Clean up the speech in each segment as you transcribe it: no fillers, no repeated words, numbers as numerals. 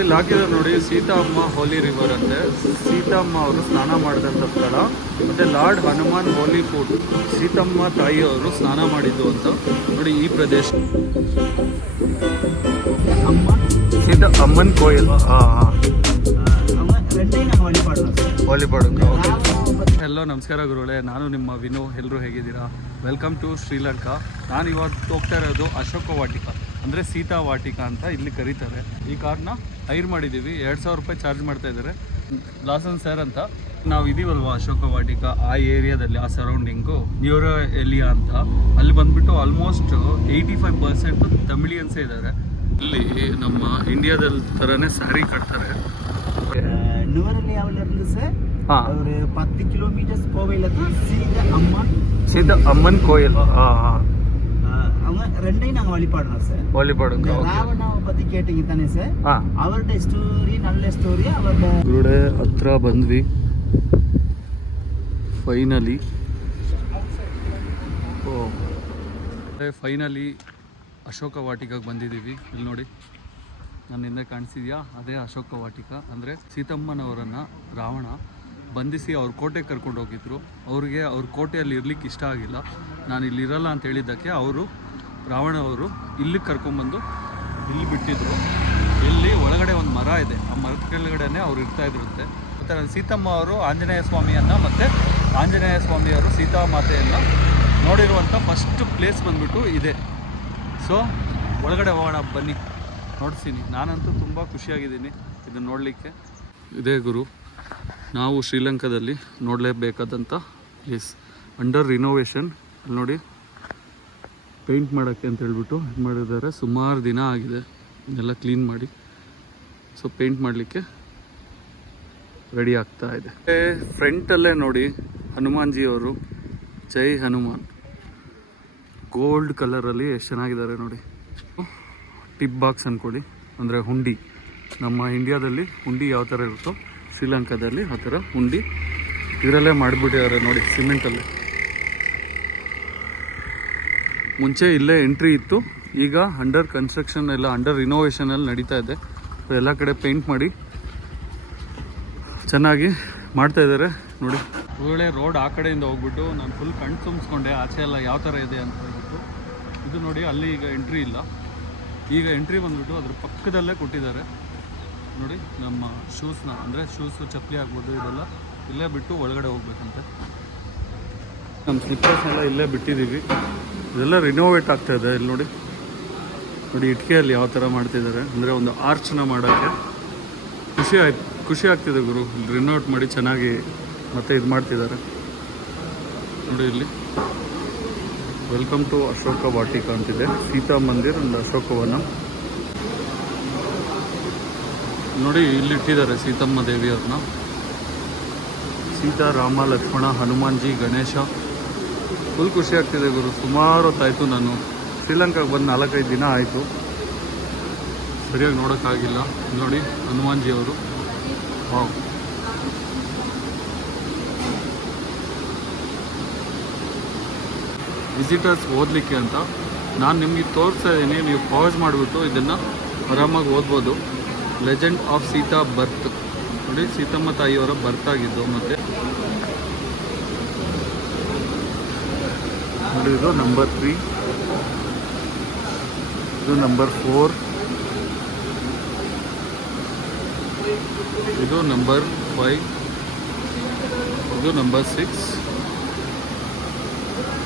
ಇಲ್ಲಿ ಹಾಕಿದ್ದಾರೆ ನೋಡಿ, ಸೀತಾ ಅಮ್ಮ ಹೋಲಿ ರಿವರ್ ಅಂತೆ. ಸೀತಾ ಅಮ್ಮ ಅವರು ಸ್ನಾನ ಮಾಡಿದಂಥ ಸ್ಥಳ. ಮತ್ತೆ ಲಾರ್ಡ್ ಹನುಮಾನ್ ಹೋಲಿ ಫುಡ್, ಸೀತಮ್ಮ ತಾಯಿಯವರು ಸ್ನಾನ ಮಾಡಿದ್ದು ಅಂತ ನೋಡಿ. ಈ ಪ್ರದೇಶ ಸೀತಾ ಅಮ್ಮನ್ ಕೋಯಿಲ್. ಹೆಲೋ, ನಮಸ್ಕಾರ ಗುರುಗಳೇ, ನಾನು ನಿಮ್ಮ ವಿನು. ಎಲ್ಲರೂ ಹೇಗಿದ್ದೀರಾ? Welcome to Sri Lanka. ನಾನು ಇವತ್ತು ಹೋಗ್ತಾ ಇರೋದು ಅಶೋಕ ವಾಟಿಕ, ಅಂದರೆ ಸೀತಾ ವಾಟಿಕ ಅಂತ ಇಲ್ಲಿ ಕರೀತಾರೆ. ಈ ಕಾರ್ನ ಹೈರ್ ಮಾಡಿದ್ದೀವಿ, 2000 ರೂಪಾಯಿ ಚಾರ್ಜ್ ಮಾಡ್ತಾ ಇದ್ದಾರೆ. ಲಾಸನ್ ಸರ್ ಅಂತ ನಾವು ಇದೀವಲ್ವ ಅಶೋಕ ವಾಟಿಕ, ಆ ಏರಿಯಾದಲ್ಲಿ, ಆ ಸರೌಂಡಿಂಗು ನ್ಯೂರೋ ಎಲಿಯಾ ಅಂತ. ಅಲ್ಲಿ ಬಂದ್ಬಿಟ್ಟು ಆಲ್ಮೋಸ್ಟ್ 85% ತಮಿಳಿಯನ್ಸೇ ಇದ್ದಾರೆ. ಇಲ್ಲಿ ನಮ್ಮ ಇಂಡಿಯಾದಲ್ಲಿ ಥರನೇ ಸ್ಯಾರಿ ಕಟ್ತಾರೆ. ஒரு 10 கிலோமீட்டர்ஸ் கோவையில தான் சீதா அம்மன் கோயில். அவங்க ரெண்டையும் நாங்க வழிபாடுறோம் சார். வழிபாடுங்க. ராவணாவை பத்தி கேட்டீங்க தானே சார்? அவரோட ஸ்டோரி, நல்ல ஸ்டோரி. ಅವರ ಹತ್ರ ಬಂದ್ವಿ ಫೈನಲಿ ಅಶೋಕ ವಾಟಿಕಕ್ಕೆ ಬಂದಿದ್ದೀವಿ. ಇಲ್ಲಿ ನೋಡಿ, ನನ್ನ ಹಿಂದೆ ಕಾಣಿಸಿದ್ಯಾ, ಅದೇ ಅಶೋಕ ವಾಟಿಕ. ಅಂದರೆ ಸೀತಮ್ಮನವರನ್ನು ರಾವಣ ಬಂಧಿಸಿ ಅವ್ರ ಕೋಟೆಗೆ ಕರ್ಕೊಂಡು ಹೋಗಿದ್ರು. ಅವ್ರ ಕೋಟೆಯಲ್ಲಿ ಇರ್ಲಿಕ್ಕೆ ಇಷ್ಟ ಆಗಿಲ್ಲ. ನಾನು ಇಲ್ಲಿರಲ್ಲ ಅಂತ ಹೇಳಿದ್ದಕ್ಕೆ ರಾವಣ ಅವರು ಇಲ್ಲಿಗೆ ಕರ್ಕೊಂಡ್ಬಂದು ಇಲ್ಲಿ ಬಿಟ್ಟಿದ್ರು. ಇಲ್ಲಿ ಒಳಗಡೆ ಒಂದು ಮರ ಇದೆ, ಆ ಮರದ ಕೆಳಗಡೆನೇ ಅವ್ರು ಇರ್ತಾಯಿದ್ರಂತೆ. ಮತ್ತು ಸೀತಮ್ಮ ಅವರು ಆಂಜನೇಯ ಸ್ವಾಮಿಯನ್ನು ಮತ್ತು ಆಂಜನೇಯ ಸ್ವಾಮಿಯವರು ಸೀತಾ ಮಾತೆಯನ್ನು ನೋಡಿರುವಂಥ ಫಸ್ಟ್ ಪ್ಲೇಸ್ ಬಂದ್ಬಿಟ್ಟು ಇದೆ. ಸೊ ಒಳಗಡೆ ಹೋಗೋಣ ಬನ್ನಿ, ನೋಡ್ತೀನಿ. ನಾನಂತೂ ತುಂಬ ಖುಷಿಯಾಗಿದ್ದೀನಿ ಇದನ್ನು ನೋಡಲಿಕ್ಕೆ. ಇದೇ ಗುರು, ನಾವು ಶ್ರೀಲಂಕಾದಲ್ಲಿ ನೋಡಲೇಬೇಕಾದಂಥ ಪ್ಲೇಸ್. Under renovation. ಅಲ್ಲಿ ನೋಡಿ, ಪೇಂಟ್ ಮಾಡೋಕ್ಕೆ ಅಂತ ಹೇಳ್ಬಿಟ್ಟು ಇದು ಮಾಡಿದ್ದಾರೆ. ಸುಮಾರು ದಿನ ಆಗಿದೆ ಎಲ್ಲ ಕ್ಲೀನ್ ಮಾಡಿ. ಸೊ ಪೇಂಟ್ ಮಾಡಲಿಕ್ಕೆ ರೆಡಿ ಆಗ್ತಾ ಇದೆ. ಫ್ರಂಟಲ್ಲೇ ನೋಡಿ ಹನುಮಾನ್ಜಿಯವರು, ಜೈ ಹನುಮಾನ್, ಗೋಲ್ಡ್ ಕಲರಲ್ಲಿ ಎಷ್ಟು ಚೆನ್ನಾಗಿದ್ದಾರೆ ನೋಡಿ. ಟಿಪ್ ಬಾಕ್ಸ್ ಅಂದ್ಕೊಳ್ಳಿ, ಅಂದರೆ ಹುಂಡಿ. ನಮ್ಮ ಇಂಡಿಯಾದಲ್ಲಿ ಹುಂಡಿ ಯಾವ ಥರ ಇರುತ್ತೋ ಶ್ರೀಲಂಕಾದಲ್ಲಿ ಆ ಥರ ಹುಂಡಿ ಇದರಲ್ಲೇ ಮಾಡಿಬಿಟ್ಟಿದ್ದಾರೆ ನೋಡಿ, ಸಿಮೆಂಟಲ್ಲೇ. ಮುಂಚೆ ಇಲ್ಲೇ ಎಂಟ್ರಿ ಇತ್ತು, ಈಗ ಅಂಡರ್ ಕನ್ಸ್ಟ್ರಕ್ಷನ್ ಎಲ್ಲ ಅಂಡರ್ ರಿನೋವೇಷನಲ್ಲಿ ನಡೀತಾ ಇದೆ. ಎಲ್ಲ ಕಡೆ ಪೇಂಟ್ ಮಾಡಿ ಚೆನ್ನಾಗಿ ಮಾಡ್ತಾ ಇದ್ದಾರೆ ನೋಡಿ. ಒಳ್ಳೆ ರೋಡ್ ಆ ಕಡೆಯಿಂದ ಹೋಗ್ಬಿಟ್ಟು ನಾನು ಫುಲ್ ಕಣ್ಣು ತುಂಬಿಸ್ಕೊಂಡೆ, ಆಚೆ ಎಲ್ಲ ಯಾವ ಥರ ಇದೆ ಅಂತ ಹೇಳ್ಬಿಟ್ಟು. ಇದು ನೋಡಿ, ಅಲ್ಲಿ ಈಗ ಎಂಟ್ರಿ ಇಲ್ಲ. ಈಗ ಎಂಟ್ರಿ ಬಂದ್ಬಿಟ್ಟು ಅದ್ರ ಪಕ್ಕದಲ್ಲೇ ಕೊಟ್ಟಿದ್ದಾರೆ ನೋಡಿ. ನಮ್ಮ ಶೂಸ್ನ, ಅಂದರೆ ಶೂಸು, ಚಪ್ಪಲಿ ಆಗ್ಬೋದು, ಇದೆಲ್ಲ ಇಲ್ಲೇ ಬಿಟ್ಟು ಒಳಗಡೆ ಹೋಗ್ಬೇಕಂತೆ. ನಮ್ಮ ಸ್ಲಿಪ್ಪರ್ಸ್ನೆಲ್ಲ ಇಲ್ಲೇ ಬಿಟ್ಟಿದ್ದೀವಿ. ಇದೆಲ್ಲ ರಿನೋವೇಟ್ ಆಗ್ತಾಯಿದೆ. ಇಲ್ಲಿ ನೋಡಿ ಇಟ್ಕೆಯಲ್ಲಿ ಯಾವ ಥರ ಮಾಡ್ತಿದ್ದಾರೆ, ಅಂದರೆ ಒಂದು ಆರ್ಚ್ನ ಮಾಡೋಕ್ಕೆ ಖುಷಿ ಆಗ್ತಿದೆ ಗುರು. ಇಲ್ಲಿ ರಿನೋವೇಟ್ ಮಾಡಿ ಚೆನ್ನಾಗಿ ಮತ್ತೆ ಇದು ಮಾಡ್ತಿದ್ದಾರೆ ನೋಡಿ. ಇಲ್ಲಿ ವೆಲ್ಕಮ್ ಟು ಅಶೋಕ ವಾಟಿಕ ಅಂತಿದೆ, ಸೀತಾ ಮಂದಿರ್ ಅಂಡ್ ಅಶೋಕವನ ನೋಡಿ. ಇಲ್ಲಿ ಇಟ್ಟಿದ್ದಾರೆ ಸೀತಮ್ಮ ದೇವಿಯವ್ರನ್ನ. ಸೀತಾ, ರಾಮ, ಲಕ್ಷ್ಮಣ, ಹನುಮಾನ್ಜಿ, ಗಣೇಶ. ಫುಲ್ ಖುಷಿ ಆಗ್ತಿದೆ ಗುರು. ಸುಮಾರು ಹೊತ್ತಾಯಿತು, ನಾನು ಶ್ರೀಲಂಕಾಗೆ ಬಂದು 4-5 ದಿನ ಆಯಿತು. ಸರಿಯಾಗಿ ನೋಡೋಕ್ಕಾಗಿಲ್ಲ. ನೋಡಿ ಹನುಮಾನ್ಜಿಯವರು. ವಾವ್, ವಿಸಿಟರ್ಸ್ ಓದಲಿಕ್ಕೆ ಅಂತ ನಾನು ನಿಮಗೆ ತೋರಿಸ್ತಾ ಇದ್ದೀನಿ. ನೀವು ಪಾಸ್ ಮಾಡಿಬಿಟ್ಟು ಇದನ್ನು ಆರಾಮಾಗಿ ಓದ್ಬೋದು. ಲೆಜೆಂಡ್ ಆಫ್ ಸೀತಾ ಬರ್ತ್ ನೋಡಿ, ಸೀತಮ್ಮ ತಾಯಿಯವರ ಬರ್ತ್ ಆಗಿದ್ದು. ಮತ್ತು ನೋಡಿ, ಇದು ನಂಬರ್ 3, ಇದು ನಂಬರ್ 4, ಇದು ನಂಬರ್ 5, ಇದು ನಂಬರ್ 6,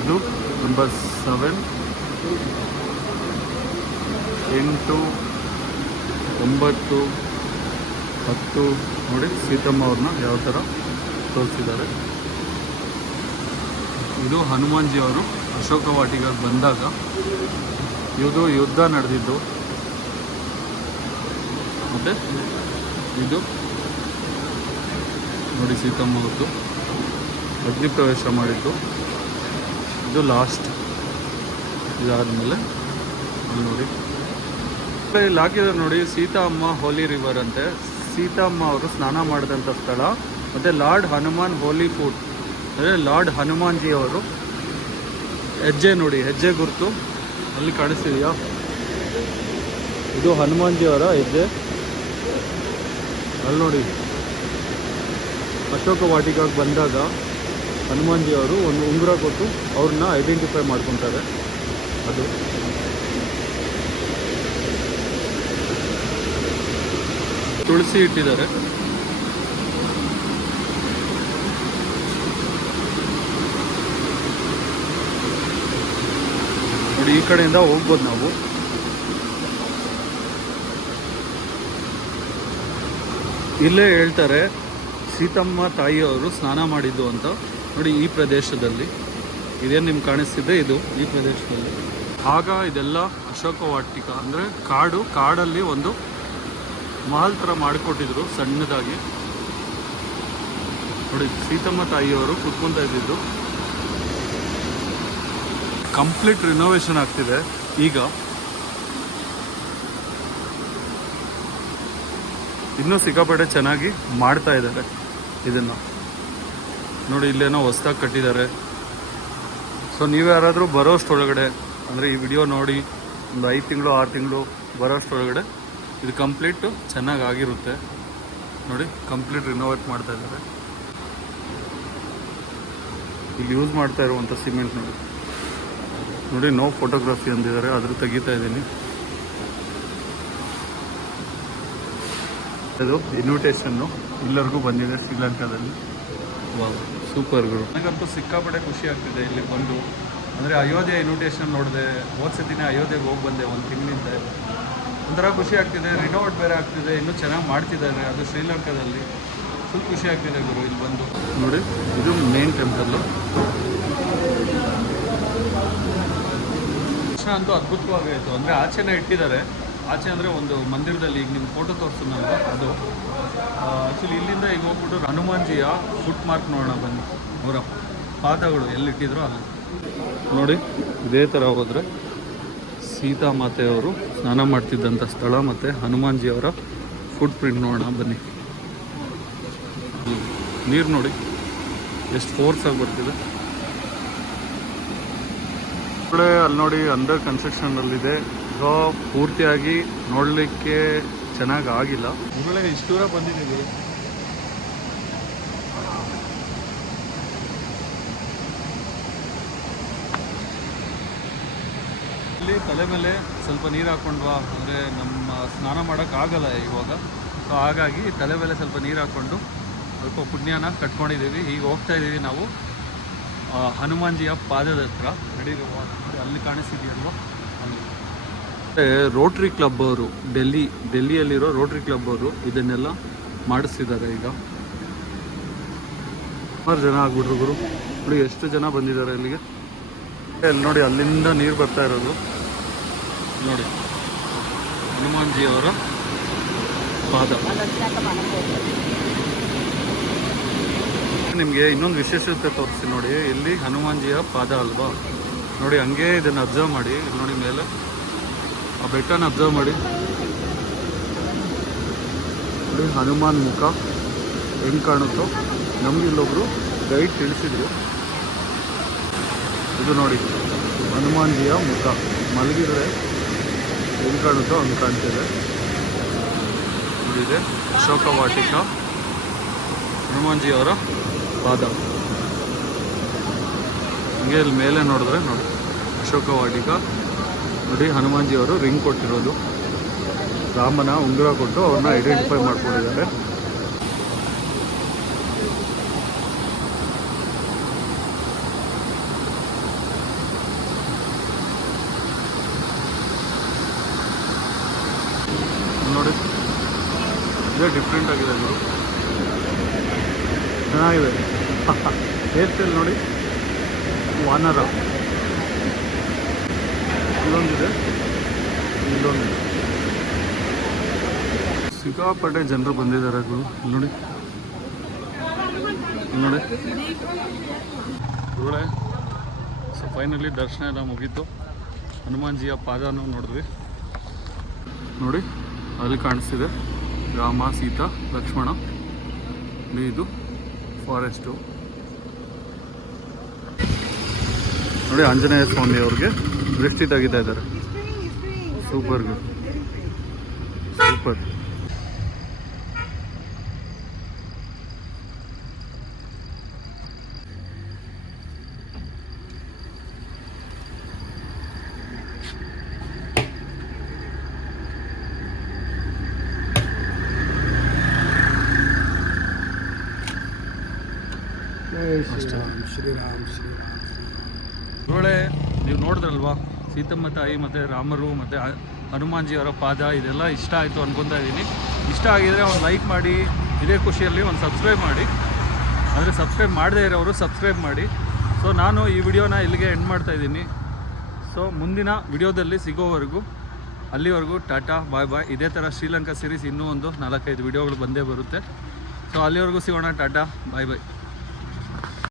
ಇದು ನಂಬರ್ 7, 8, 9, 10 ನೋಡಿ. ಸೀತಮ್ಮ ಅವ್ರನ್ನ ಯಾವ ಥರ ತೋರಿಸಿದ್ದಾರೆ. ಇದು ಹನುಮಾನ್ಜಿ ಅವರು ಅಶೋಕ ವಾಟಿಗೆ ಬಂದಾಗ ಇದು ಯುದ್ಧ ನಡೆದಿದ್ದು. ಮತ್ತು ಇದು ನೋಡಿ ಸೀತಮ್ಮ ಅವ್ರದ್ದು ಅಗ್ನಿ ಪ್ರವೇಶ ಮಾಡಿದ್ದು. ಇದು ಲಾಸ್ಟ್. ಇದಾದಮೇಲೆ ಇಲ್ಲಿ ನೋಡಿ, ಇಲ್ಲಿ ಹಾಕಿದ್ದಾರೆ ನೋಡಿ, ಸೀತಾ ಅಮ್ಮ ಹೋಲಿ ರಿವರ್ ಅಂತೆ. ಸೀತಾ ಅಮ್ಮ ಅವರು ಸ್ನಾನ ಮಾಡಿದಂಥ ಸ್ಥಳ. ಮತ್ತು ಲಾರ್ಡ್ ಹನುಮಾನ್ ಹೋಲಿ ಫುಡ್, ಅಂದರೆ ಲಾರ್ಡ್ ಹನುಮಾನ್ಜಿಯವರು ಹೆಜ್ಜೆ ನೋಡಿ, ಹೆಜ್ಜೆ ಗುರುತು ಅಲ್ಲಿ ಕಾಣಿಸ್ತಿದೆಯಾ? ಇದು ಹನುಮಾನ್ಜಿಯವರ ಹೆಜ್ಜೆ. ಅಲ್ಲಿ ನೋಡಿ, ಅಶೋಕ ವಾಟಿಕಾಗೆ ಬಂದಾಗ ಹನುಮಾನ್ಜಿ ಅವರು ಒಂದು ಉಂಗುರ ಕೊಟ್ಟು ಅವ್ರನ್ನ ಐಡೆಂಟಿಫೈ ಮಾಡ್ಕೊತಾರೆ. ಅದು ತುಳಸಿ ಇಟ್ಟಿದ್ದಾರೆ. ನೋಡಿ, ಈ ಕಡೆಯಿಂದ ಹೋಗ್ಬೋದು ನಾವು. ಇಲ್ಲೇ ಹೇಳ್ತಾರೆ ಸೀತಮ್ಮ ತಾಯಿಯವರು ಸ್ನಾನ ಮಾಡಿದ್ದು ಅಂತ. ನೋಡಿ, ಈ ಪ್ರದೇಶದಲ್ಲಿ ಇದೇನು ನಿಮ್ಗೆ ಕಾಣಿಸ್ತಿದೆ, ಇದು ಈ ಪ್ರದೇಶದಲ್ಲಿ. ಆಗ ಇದೆಲ್ಲ ಅಶೋಕ ವಾಟಿಕ ಅಂದರೆ ಕಾಡಲ್ಲಿ ಒಂದು ಮಹಲ್ ಥರ ಮಾಡಿಕೊಟ್ಟಿದ್ರು ಸಣ್ಣದಾಗಿ. ನೋಡಿ, ಸೀತಮ್ಮ ತಾಯಿಯವರು ಕುತ್ಕೊತಾ ಇದ್ದಿದ್ದು. ಕಂಪ್ಲೀಟ್ ರಿನೋವೇಷನ್ ಆಗ್ತಿದೆ ಈಗ. ಇನ್ನೂ ಸಿಕ್ಕಾಪಟ್ಟೆ ಚೆನ್ನಾಗಿ ಮಾಡ್ತಾ ಇದ್ದಾರೆ ಇದನ್ನು. ನೋಡಿ, ಇಲ್ಲೇನೋ ಹೊಸ್ದಾಗಿ ಕಟ್ಟಿದ್ದಾರೆ. ಸೊ ನೀವು ಯಾರಾದರೂ ಬರೋಷ್ಟೊಳಗಡೆ, ಅಂದರೆ ಈ ವಿಡಿಯೋ ನೋಡಿ ಒಂದು 5 ತಿಂಗಳು 6 ತಿಂಗಳು ಬರೋಷ್ಟೊಳಗಡೆ ಇದು ಕಂಪ್ಲೀಟು ಚೆನ್ನಾಗಿ ಆಗಿರುತ್ತೆ. ನೋಡಿ, ಕಂಪ್ಲೀಟ್ ರಿನೋವೇಟ್ ಮಾಡ್ತಾ ಇದ್ದಾರೆ. ಇಲ್ಲಿ ಯೂಸ್ ಮಾಡ್ತಾ ಇರುವಂಥ ಸಿಮೆಂಟ್ ನೋಡಿ, ನೋ ಫೋಟೋಗ್ರಫಿ ಅಂದಿದ್ದಾರೆ, ಅದ್ರ ತೆಗಿತಾ ಇದ್ದೀನಿ. ಅದು ಇನ್ವಿಟೇಷನ್ನು ಎಲ್ಲರಿಗೂ ಬಂದಿದೆ ಶ್ರೀಲಂಕಾದಲ್ಲಿ. ವಾವ್, ಸೂಪರ್ಗಳು. ನನಗಂತೂ ಸಿಕ್ಕಾಪಟ್ಟೆ ಖುಷಿ ಆಗ್ತಿದೆ ಇಲ್ಲಿ ಬಂದು. ಅಂದರೆ ಅಯೋಧ್ಯೆ ಇನ್ವಿಟೇಷನ್ ನೋಡಿದೆ, ಹೋದ್ಸತಿನೇ ಅಯೋಧ್ಯೆಗೆ ಹೋಗಿ ಬಂದೆ 1 ತಿಂಗಳಿಂದ. ಒಂಥರ ಖುಷಿ ಆಗ್ತಿದೆ. ರಿನೋವೇಟ್ ಬೇರೆ ಆಗ್ತಿದೆ, ಇನ್ನೂ ಚೆನ್ನಾಗಿ ಮಾಡ್ತಿದ್ದಾರೆ. ಅದು ಶ್ರೀಲಂಕಾದಲ್ಲಿ ಫುಲ್ ಖುಷಿ ಆಗ್ತಿದೆ ಗುರು ಇಲ್ಲಿ ಬಂದು. ನೋಡಿ, ಇದು ಮೇನ್ ಟೆಂಪಲ್ಲು. ಅಂತೂ ಅದ್ಭುತವಾಗಾಯಿತು. ಅಂದರೆ ಆಚೆನೇ ಇಟ್ಟಿದ್ದಾರೆ. ಆಚೆ ಅಂದರೆ ಒಂದು ಮಂದಿರದಲ್ಲಿ, ಈಗ ನಿಮ್ಮ ಫೋಟೋ ತೋರಿಸ್ತೀನಲ್ಲ ಅದು. ಆ್ಯಕ್ಚುಲಿ ಇಲ್ಲಿಂದ ಈಗ ಹೋಗ್ಬಿಟ್ಟು ಹನುಮಾನ್ಜಿಯ ಫುಟ್ ಮಾರ್ಕ್ ನೋಡೋಣ ಬನ್ನಿ. ಅವರ ಪಾದಗಳು ಎಲ್ಲಿಟ್ಟಿದ್ರು ಅಲ್ಲಿ ನೋಡಿ. ಇದೇ ಥರ ಹೋದರೆ ಸೀತಾಮಾತೆಯವರು ಸ್ನಾನ ಮಾಡ್ತಿದ್ದಂಥ ಸ್ಥಳ ಮತ್ತು ಹನುಮಾನ್ಜಿಯವರ ಫುಟ್ ಪ್ರಿಂಟ್ ನೋಡೋಣ ಬನ್ನಿ. ನೀರು ನೋಡಿ ಎಷ್ಟು ಫೋರ್ಸಾಗಿ ಬರ್ತಿದೆ. ಅಲ್ಲಿ ನೋಡಿ, ಅಂಡರ್ ಕನ್ಸ್ಟ್ರಕ್ಷನಲ್ಲಿದೆ. ಈಗ ಪೂರ್ತಿಯಾಗಿ ನೋಡಲಿಕ್ಕೆ ಚೆನ್ನಾಗಿ ಆಗಿಲ್ಲ. ಇವುಗಳೇ ಇಷ್ಟು ದೂರ ಬಂದಿದ್ದೀವಿ. ಇಲ್ಲಿ ತಲೆ ಮೇಲೆ ಸ್ವಲ್ಪ ನೀರು ಹಾಕ್ಕೊಂಡ್ವಾ, ಅಂದರೆ ನಮ್ಮ ಸ್ನಾನ ಮಾಡೋಕ್ಕಾಗಲ್ಲ ಇವಾಗ. ಸೊ ಹಾಗಾಗಿ ತಲೆ ಮೇಲೆ ಸ್ವಲ್ಪ ನೀರು ಹಾಕ್ಕೊಂಡು ಸ್ವಲ್ಪ ಪುಣ್ಯನ ಕಟ್ಕೊಂಡಿದ್ದೀವಿ. ಈಗ ಹೋಗ್ತಾ ಇದ್ದೀವಿ ನಾವು ಹನುಮಾನ್ಜಿಯ ಪಾದದ ಹತ್ರ. ನಡೀರುವ ಅಲ್ಲಿ ಕಾಣಿಸ್ತಿದೆಯಲ್ವ, ಅಲ್ಲಿ ರೋಟ್ರಿ ಕ್ಲಬ್ ಅವರು, ಡೆಲ್ಲಿಯಲ್ಲಿರೋ ರೋಟ್ರಿ ಕ್ಲಬ್ ಅವರು ಇದನ್ನೆಲ್ಲ ಮಾಡಿಸ್ತಿದ್ದಾರೆ ಈಗ. ಸುಮಾರು ಜನ ಆಗ್ಬಿಟ್ರು ಗುರು. ನೋಡಿ ಎಷ್ಟು ಜನ ಬಂದಿದ್ದಾರೆ ಇಲ್ಲಿಗೆ. ಅಲ್ಲಿ ನೋಡಿ, ಅಲ್ಲಿಂದ ನೀರು ಬರ್ತಾ ಇರೋದು ನೋಡಿ, ಹನುಮಾನ್ಜಿಯವರ ಪಾದ. ನಿಮಗೆ ಇನ್ನೊಂದು ವಿಶೇಷತೆ ತೋರಿಸ್ತೀನಿ ನೋಡಿ. ಇಲ್ಲಿ ಹನುಮಾನ್ಜಿಯ ಪಾದ ಅಲ್ವಾ, ನೋಡಿ ಹಂಗೆ ಇದನ್ನು ಅಬ್ಸರ್ವ್ ಮಾಡಿ. ಇಲ್ಲಿ ನೋಡಿ ಮೇಲೆ ಆ ಬೆಟ್ಟನ ಅಬ್ಸರ್ವ್ ಮಾಡಿ. ನೋಡಿ ಹನುಮಾನ್ ಮುಖ ಹೆಂಗೆ ಕಾಣುತ್ತೋ. ನಮ್ಗೆ ಇಲ್ಲೊಬ್ರು ಗೈಡ್ ತಿಳಿಸಿದ್ರು. ಇದು ನೋಡಿ ಹನುಮಾನ್ಜಿಯ ಮುಖ ಮಲಗಿದ್ರೆ ಹೆಂಗೆ ಕಾಣುತ್ತೋ ಹಂಗೆ ಕಾಣ್ತಿದೆ. ನೋಡಿದೆ ಅಶೋಕ ವಾಟಿಕ, ಹನುಮಾನ್ಜಿಯವರ ಪಾದ. ಹಂಗೆ ಇಲ್ಲಿ ಮೇಲೆ ನೋಡಿದ್ರೆ ನೋಡಿ ಅಶೋಕ ವಾಟಿಕ. ನೋಡಿ ಹನುಮಾನ್ಜಿಯವರು ರಿಂಗ್ ಕೊಟ್ಟಿರೋದು, ರಾಮನ ಉಂಗುರ ಕೊಟ್ಟು ಅವ್ರನ್ನ ಐಡೆಂಟಿಫೈ ಮಾಡ್ಕೊಂಡಿದ್ದಾರೆ. ನೋಡಿ ಇದೇ ಡಿಫ್ರೆಂಟ್ ಆಗಿದೆ ಗುರು, ಚೆನ್ನಾಗಿದೆ. ಹೇರ್ ಸ್ಟೈಲ್ ನೋಡಿ, ವಾನರ ಇಲ್ಲೊಂದಿದೆ, ಇಲ್ಲೊಂದಿದೆ. ಸಿಕ್ಕಾಪಟ್ಟೆ ಜನರು ಬಂದಿದ್ದಾರೆ ಗುರು. ನೋಡಿ ನೋಡಿ ಗುರುಗಳೇ. ಸೊ ಫೈನಲಿ ದರ್ಶನ ಎಲ್ಲ ಮುಗೀತು. ಹನುಮಾನ್ಜಿಯ ಪಾದನೂ ನೋಡಿದ್ವಿ. ನೋಡಿ ಅಲ್ಲಿ ಕಾಣಿಸ್ತಿದೆ ರಾಮ, ಸೀತಾ, ಲಕ್ಷ್ಮಣ. ಇದು ಫಾರೆಸ್ಟು. ನೋಡಿ ಆಂಜನೇಯ ಸ್ವಾಮಿ ಅವ್ರಿಗೆ ದೃಷ್ಟಿ ತೆಗಿತಾ ಇದ್ದಾರೆ. Super good, super. ಸೀತಮ್ಮ ತಾಯಿ ಮತ್ತು ರಾಮರು ಮತ್ತು ಹನುಮಾನ್ಜಿಯವರ ಪಾದ ಇದೆಲ್ಲ ಇಷ್ಟ ಆಯಿತು ಅನ್ಕೊತಾ ಇದ್ದೀನಿ. ಇಷ್ಟ ಆಗಿದರೆ ಒಂದು ಲೈಕ್ ಮಾಡಿ, ಇದೇ ಖುಷಿಯಲ್ಲಿ ಒಂದು ಸಬ್ಸ್ಕ್ರೈಬ್ ಮಾಡಿ. ಅಂದರೆ ಸಬ್ಸ್ಕ್ರೈಬ್ ಮಾಡದೇ ಇರೋರು ಸಬ್ಸ್ಕ್ರೈಬ್ ಮಾಡಿ. ಸೊ ನಾನು ಈ ವಿಡಿಯೋನ ಇಲ್ಲಿಗೆ ಎಂಡ್ ಮಾಡ್ತಾಯಿದ್ದೀನಿ. ಸೊ ಮುಂದಿನ ವಿಡಿಯೋದಲ್ಲಿ ಸಿಗೋವರೆಗೂ, ಅಲ್ಲಿವರೆಗೂ ಟಾಟಾ ಬಾಯ್ ಬಾಯ್. ಇದೇ ಥರ ಶ್ರೀಲಂಕಾ ಸೀರೀಸ್ ಇನ್ನೂ ಒಂದು 4-5 ವಿಡಿಯೋಗಳು ಬಂದೇ ಬರುತ್ತೆ. ಸೊ ಅಲ್ಲಿವರೆಗೂ ಸಿಗೋಣ. ಟಾಟಾ ಬಾಯ್ ಬಾಯ್.